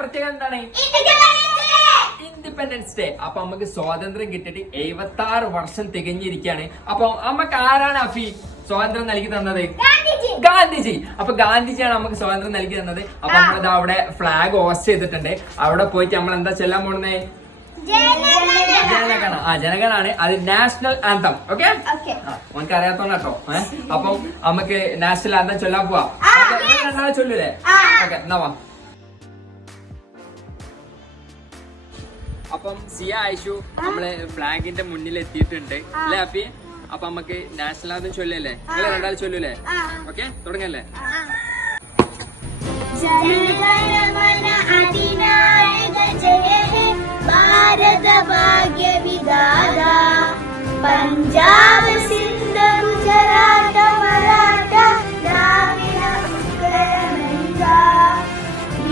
പ്രത്യേകത എന്താണ്? Independence day. അപ്പൊ നമുക്ക് സ്വാതന്ത്ര്യം കിട്ടിയിട്ട് 76 വർഷം തികഞ്ഞിരിക്കുകയാണ്. അപ്പൊ നമുക്ക് ആരാണ് അഫി സ്വാതന്ത്ര്യം നൽകി തന്നത്? ഗാന്ധിജി. അപ്പൊ ഗാന്ധിജിയാണ് നമുക്ക് സ്വാതന്ത്ര്യം നൽകി തന്നത്. അപ്പൊ നമ്മളിത് അവിടെ ഫ്ലാഗ് ഹോസ്റ്റ് ചെയ്തിട്ടുണ്ട്. അവിടെ പോയിട്ട് നമ്മൾ എന്താ ചെല്ലാൻ പോകുന്നത്? ജനഗണ. ജനഗണാണ് അത് നാഷണൽ ആന്തം. ഓക്കെ, നമുക്ക് അറിയാത്തോണ്ട് കേട്ടോ. അപ്പം നമുക്ക് നാഷണൽ ആന്തം ചൊല്ലാൻ പോവാം. രണ്ടാളെ ചൊല്ലൂലേ? ഓക്കെ, എന്നാ വാ. അപ്പം സിയ ആയിഷു നമ്മള് ഫ്ലാഗിന്റെ മുന്നിൽ എത്തിയിട്ടുണ്ട് അല്ലേ അഫി? അപ്പൊ നമുക്ക് നാഷണൽ ആന്തം ചൊല്ലല്ലേ? നിങ്ങൾ രണ്ടാൾ ചൊല്ലൂലേ? ഓക്കെ, തുടങ്ങല്ലേ? ഭാരത ഭാഗ്യ വിധാത പഞ്ചാബ് സിന്ധ് ഗുജറാത്ത മറാഠ ദ്രാവിഡ ഉത്കലഗംഗ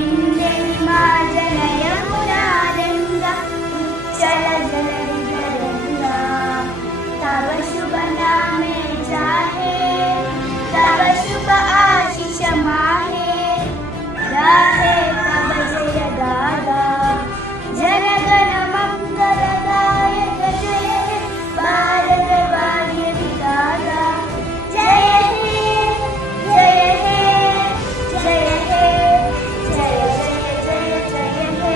ഇന്ത്യ ഹിമാചല യമുന ഗംഗ ഉജ്ജല ജലധിതരംഗ തവ ശുഭ നാമേ ജാഹേ തവ ശുഭ ആശിഷ മാഹേ രാഹേ തവ ജയ ദാദാ जनगण मंगलदायक जय हे भारत भाग्य विधाता जय हे जय हे जय हे जय जय जय जय हे.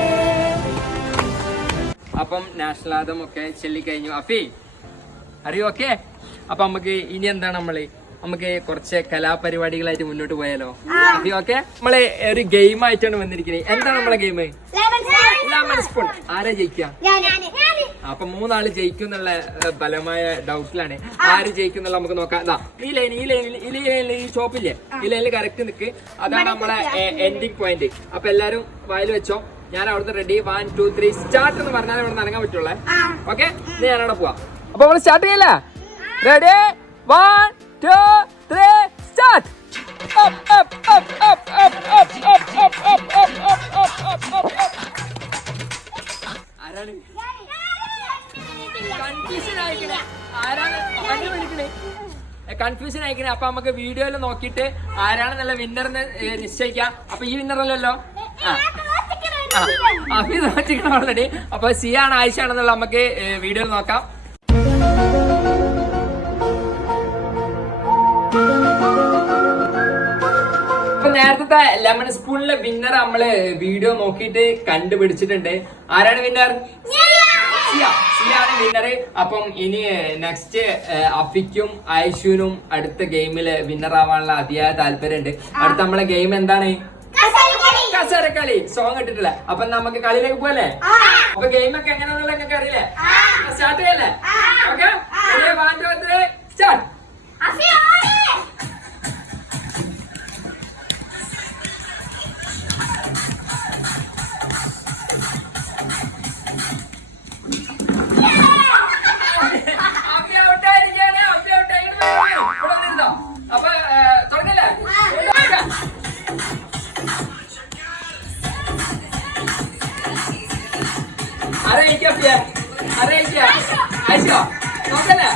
അപ്പം നാഷണൽ ആന്തം ഒക്കെ ചൊല്ലിക്കഴിഞ്ഞു. അഫി അറിയോ? ഓക്കെ, അപ്പൊ നമുക്ക് ഇനി എന്താണ് നമുക്ക് കുറച്ച് കലാപരിപാടികളായിട്ട് മുന്നോട്ട് പോയാലോ? അഫി ഓക്കെ, നമ്മള് ഒരു ഗെയിം ആയിട്ടാണ് വന്നിരിക്കുന്നത്. എന്താണ് നമ്മളെ ഗെയിം? Lemon spoon. ആരാ ജയിക്കുക? അപ്പൊ 3 ആള് ജയിക്കും എന്നുള്ള ബലമായ ഡൗട്ടിലാണ്. ആര് ജയിക്കും എന്നുള്ള നമുക്ക് നോക്കാം. ഈ ലൈനിൽ ഈ ഷോപ്പില്ലേ, ഈ ലൈനിൽ കറക്റ്റ് നിൽക്ക്. അതാണ് നമ്മളെ എൻഡിങ് പോയിന്റ്. അപ്പൊ എല്ലാരും വായിൽ വെച്ചോ. ഞാൻ അവിടുന്ന് റെഡി 1 2 3 സ്റ്റാർട്ട് എന്ന് പറഞ്ഞാൽ ഇവിടെ ഇറങ്ങാൻ പറ്റുള്ളേ. ഓക്കെ, ഇനി ഞാൻ അവിടെ പോവാം. അപ്പൊ നമ്മള് സ്റ്റാർട്ട് ചെയ്യല്ലേ? Ready 1 2 3 start. ആരാണ് കൺഫ്യൂഷൻ ആയിക്കണേ? അപ്പൊ നമുക്ക് വീഡിയോയിൽ നോക്കിയിട്ട് ആരാണെന്നുള്ള വിന്നറിന് നിശ്ചയിക്കാം. അപ്പൊ ഈ വിന്നറല്ലല്ലോ, അഫി നോക്കിക്കണം ഓൾറെഡി. അപ്പൊ സിയ ആണ് ആയിഷ ആണെന്നുള്ള നമുക്ക് വീഡിയോയിൽ നോക്കാം. നേരത്തെ ലെമൺ സ്പൂണിലെ വിന്നർ നമ്മള് വീഡിയോ നോക്കിയിട്ട് കണ്ടുപിടിച്ചിട്ടുണ്ട്. ആരാണ് വിന്നർ? സിയാണ് വിന്നർ. അപ്പം ഇനി നെക്സ്റ്റ് അഫിക്കും ആയിഷുവിനും അടുത്ത ഗെയിമില് വിന്നർ ആവാനുള്ള അതിയായ താല്പര്യമുണ്ട്. അടുത്ത നമ്മളെ ഗെയിം എന്താണ്? കസരക്കളി. സോങ് ഇട്ടിട്ടില്ല. അപ്പൊ നമുക്ക് കളിയിലേക്ക് പോയല്ലേ? അപ്പൊ ഗെയിമൊക്കെ എങ്ങനെയാണെന്നുള്ള നിങ്ങൾക്ക് അറിയില്ലേ? സ്റ്റാർട്ട് ചെയ്യല്ലേ? Okay, 1 2 3 start. അപ്പൊ തുടങ്ങല്ലേ? അറിയിക്കല്ലേ? നോക്കല്ലേ?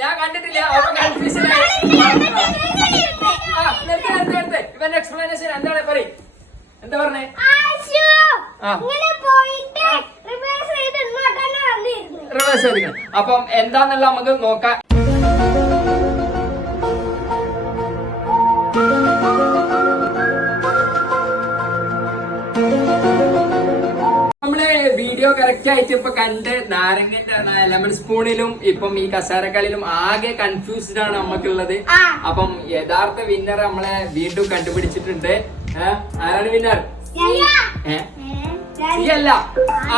ഞാൻ കണ്ടിട്ടില്ല. അപ്പൊ കൺഫ്യൂഷൻ ആയി. ഇവന്റെ എക്സ്പ്ലനേഷൻ എന്താണ്? പറയും. എന്താ പറഞ്ഞേ? റിവേഴ്സ് ആയിരിക്കണം. അപ്പം എന്താന്നുള്ള നമുക്ക് നോക്കാം. വീഡിയോ കറക്റ്റ് ആയിട്ട് ഇപ്പൊ കണ്ട് നാരങ്ങന്റെ ലെമൺ സ്പൂണിലും ഇപ്പം ഈ കസാരക്കളിയിലും ആകെ കൺഫ്യൂസ്ഡ് ആണ് നമുക്കുള്ളത്. അപ്പം യഥാർത്ഥ വിന്നർ നമ്മളെ വീണ്ടും കണ്ടുപിടിച്ചിട്ടുണ്ട്. ആരാണ് വിന്നർ? അല്ല,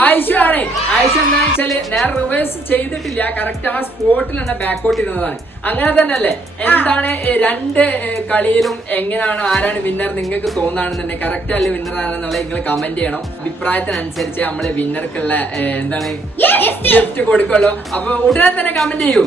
ആയിഷ ആണ്. ആയിഷ എന്താ വെച്ചാല് നേരെ റിവേഴ്സ് ചെയ്തിട്ടില്ല, കറക്റ്റ് ആ സ്പോട്ടിൽ തന്നെ ബാക്കോട്ട് ഇരുന്നതാണ്. അങ്ങനെ തന്നെ അല്ലേ? എന്താണ് രണ്ട് കളിയിലും എങ്ങനെയാണ് ആരാണ് വിന്നർ നിങ്ങൾക്ക് തോന്നുകയാണെന്നുണ്ടെങ്കിൽ കറക്റ്റ് അല്ലെ വിന്നർ ആണെന്നുള്ളത് നിങ്ങൾ കമന്റ് ചെയ്യണം. അഭിപ്രായത്തിനനുസരിച്ച് നമ്മള് വിന്നർക്കുള്ള എന്താണ് ഗിഫ്റ്റ് കൊടുക്കുള്ളൂ. അപ്പൊ ഉടനെ തന്നെ കമന്റ് ചെയ്യൂ.